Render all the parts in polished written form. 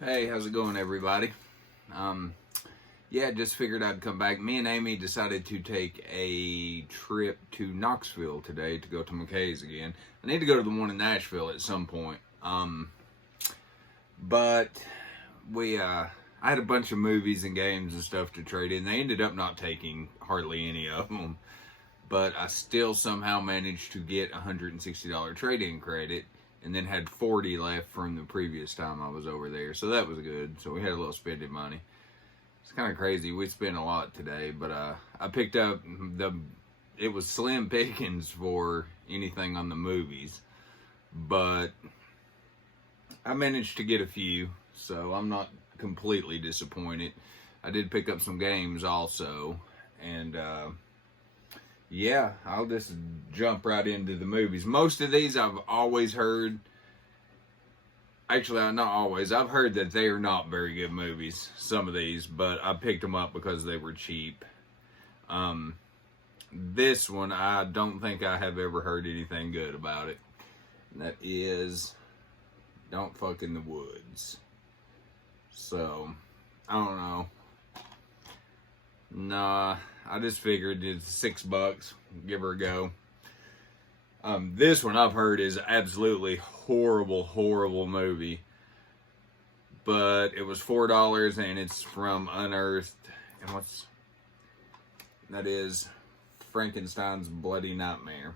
Hey, how's it going, everybody? Yeah, just figured I'd come back. Me and Amy decided to take a trip to Knoxville today to go to McKay's again. I need to go to the one in Nashville at some point. But I had a bunch of movies and games and stuff to trade in. They ended up not taking hardly any of them, but I still somehow managed to get $160 trade-in credit, and then had 40 left from the previous time I was over there. So that was good. So we had a little spending money. It's kind of crazy. We spent a lot today, but I picked up it was slim pickings for anything on the movies, but I managed to get a few, so I'm not completely disappointed. I did pick up some games also, and yeah, I'll just jump right into the movies. Most of these I've always heard. Actually, not always. I've heard that they are not very good movies, some of these, but I picked them up because they were cheap. This one, I don't think I have ever heard anything good about it. And that is Don't Fuck in the Woods. So, I don't know. Nah, I just figured it's $6, give her a go. This one I've heard is absolutely horrible movie. But it was $4 and it's from Unearthed. And that is Frankenstein's Bloody Nightmare.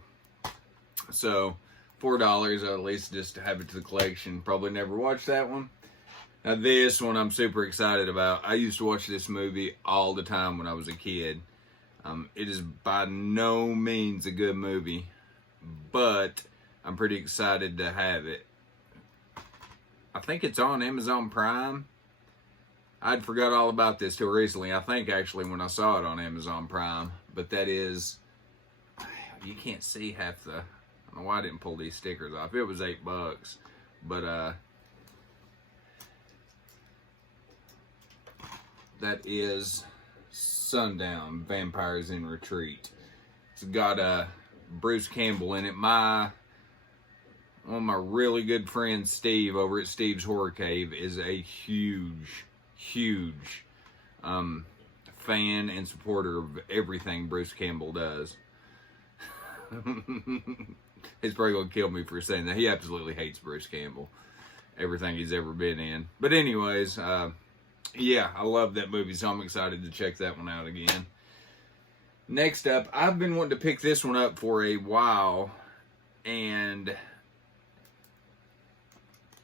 So, $4, I'll at least just have it to the collection. Probably never watched that one. Now this one I'm super excited about. I used to watch this movie all the time when I was a kid. It is by no means a good movie, but I'm pretty excited to have it. I think it's on Amazon Prime. I'd forgot all about this till recently. I think actually when I saw it on Amazon Prime. But that is, you can't see half the, I don't know why I didn't pull these stickers off. It was $8. But that is Sundown, Vampires in Retreat. It's got Bruce Campbell in it. One of my really good friends, Steve, over at Steve's Horror Cave, is a huge fan and supporter of everything Bruce Campbell does. He's probably gonna kill me for saying that. He absolutely hates Bruce Campbell, everything he's ever been in. But anyways, yeah, I love that movie, so I'm excited to check that one out again. Next up, I've been wanting to pick this one up for a while, and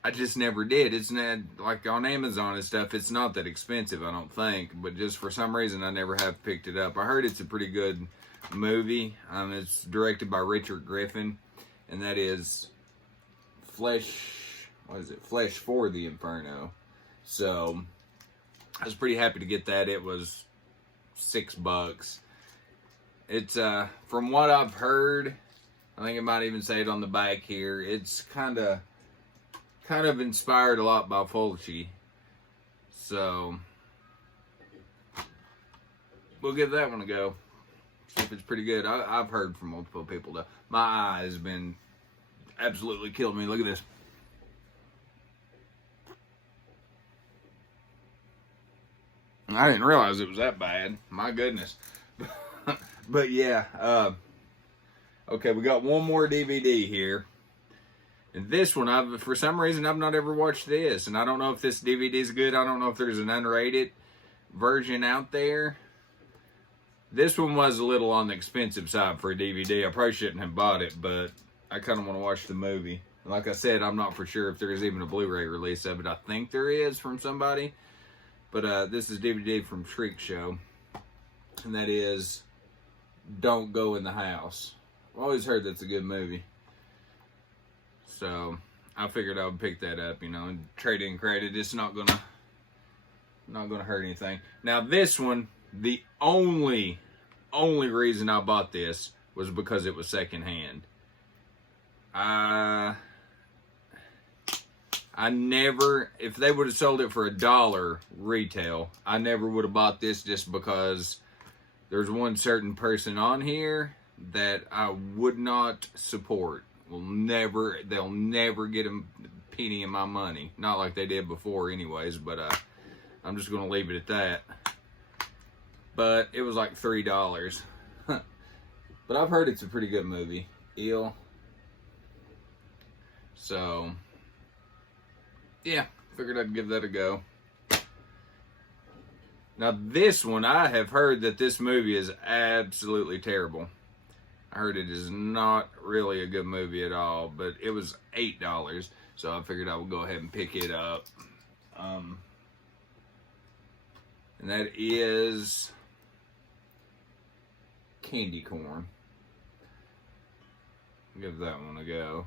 I just never did. It's not, like on Amazon and stuff, it's not that expensive, I don't think, but just for some reason I never have picked it up. I heard it's a pretty good movie. It's directed by Richard Griffin, and that is Flesh for the Inferno. So I was pretty happy to get that. It was $6. It's from what I've heard, I think it might even say it on the back here, it's kind of inspired a lot by Fulci. So we'll give that one a go. See if it's pretty good. I've heard from multiple people though. My eye has been absolutely killing me. Look at this. I didn't realize it was that bad. My goodness. But yeah, okay, we got one more DVD here. And this one, for some reason, I've not ever watched this. And I don't know if this DVD is good. I don't know if there's an unrated version out there. This one was a little on the expensive side for a DVD. I probably shouldn't have bought it, but I kind of want to watch the movie. Like I said, I'm not for sure if there's even a Blu-ray release of it. I think there is from somebody. But this is DVD from Shriek Show. And that is Don't Go in the House. I've always heard that's a good movie. So I figured I would pick that up, and trade in credit. It's not gonna hurt anything. Now this one, the only reason I bought this was because it was secondhand. I never, if they would have sold it for $1 retail, I never would have bought this, just because there's one certain person on here that I would not support. They'll never get a penny of my money. Not like they did before anyways, but I'm just going to leave it at that. But it was like $3. But I've heard it's a pretty good movie. Eel. So, yeah, figured I'd give that a go. Now this one, I have heard that this movie is absolutely terrible. I heard it is not really a good movie at all, but it was $8, so I figured I would go ahead and pick it up. And that is Candy Corn. Give that one a go.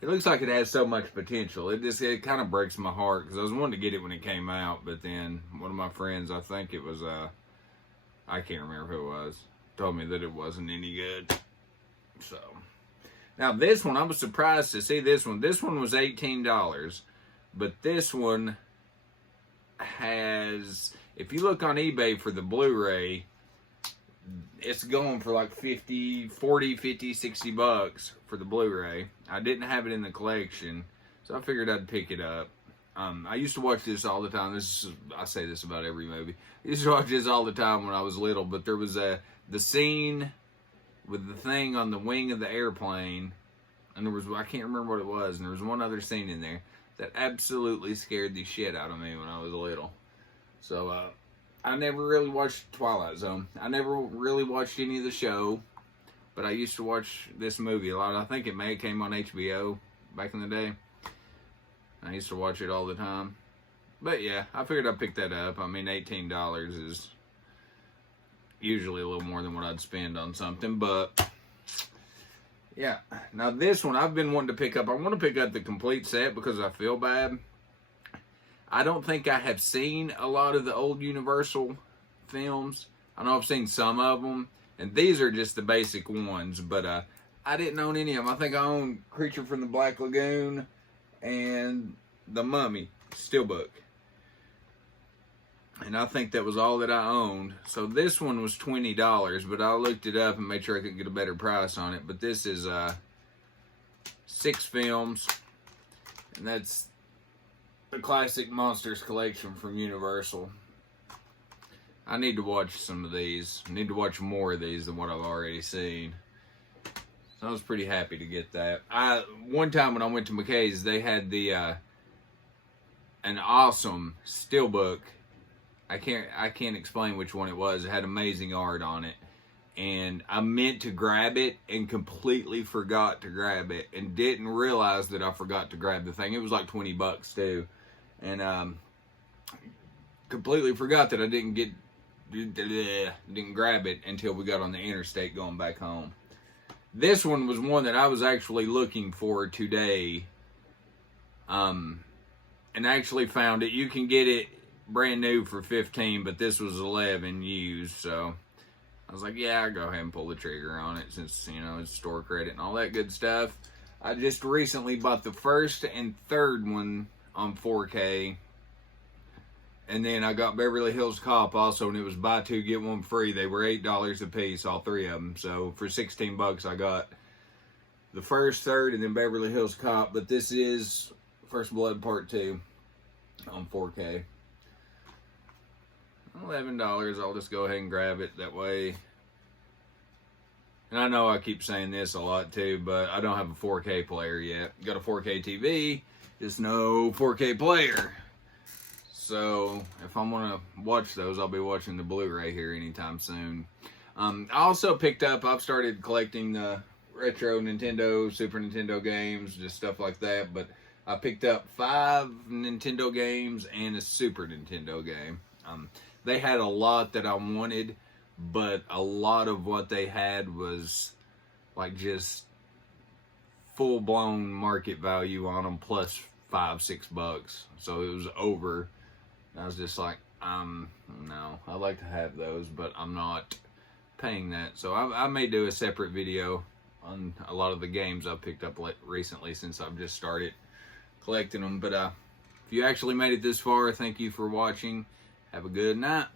It looks like it has so much potential. It kind of breaks my heart because I was wanting to get it when it came out, but then one of my friends, I think it was I can't remember who it was, told me that it wasn't any good. So now this one, I was surprised to see this one. This one was $18, but this one has, if you look on eBay for the Blu-ray, it's going for like 40, 50, 60 bucks for the Blu-ray. I didn't have it in the collection, so I figured I'd pick it up. I used to watch this all the time. I say this about every movie. I used to watch this all the time when I was little, but there was the scene with the thing on the wing of the airplane, and there was, I can't remember what it was, and there was one other scene in there that absolutely scared the shit out of me when I was little. So, I never really watched Twilight Zone. I never really watched any of the show, but I used to watch this movie a lot. I think it may have came on HBO back in the day. I used to watch it all the time. But yeah, I figured I'd pick that up. I mean, $18 is usually a little more than what I'd spend on something, but yeah. Now this one I've been wanting to pick up. I want to pick up the complete set because I feel bad. I don't think I have seen a lot of the old Universal films. I know I've seen some of them, and these are just the basic ones, but I didn't own any of them. I think I own Creature from the Black Lagoon and The Mummy Steelbook. And I think that was all that I owned. So this one was $20, but I looked it up and made sure I could get a better price on it. But this is 6 films, and that's the classic Monsters collection from Universal. I need to watch some of these. I need to watch more of these than what I've already seen. So I was pretty happy to get that. One time when I went to McKay's, they had an awesome steelbook. I can't explain which one it was. It had amazing art on it. And I meant to grab it and completely forgot to grab it and didn't realize that I forgot to grab the thing. It was like 20 bucks too. And completely forgot that I didn't grab it until we got on the interstate going back home. This one was one that I was actually looking for today. And I actually found it. You can get it brand new for $15, but this was $11 used, so I was like, yeah, I'll go ahead and pull the trigger on it since, you know, it's store credit and all that good stuff. I just recently bought the first and third one on 4K, and then I got Beverly Hills Cop also, and it was buy two get one free. They were $8 a piece, all 3 of them. So for 16 bucks, I got the first, third, and then Beverly Hills Cop. But this is First Blood Part 2 on 4K. $11. I'll just go ahead and grab it that way. And I know I keep saying this a lot too, but I don't have a 4K player yet. Got a 4K TV, just no 4K player. So if I'm gonna watch those, I'll be watching the Blu-ray here anytime soon. I also picked up, I've started collecting the retro Nintendo, Super Nintendo games, just stuff like that. But I picked up 5 Nintendo games and a Super Nintendo game. They had a lot that I wanted, but a lot of what they had was like just full-blown market value on them, plus $5-6 bucks. So it was over. I was just like, no, I'd like to have those, but I'm not paying that. So I may do a separate video on a lot of the games I've picked up recently since I've just started collecting them. But if you actually made it this far, thank you for watching. Have a good night.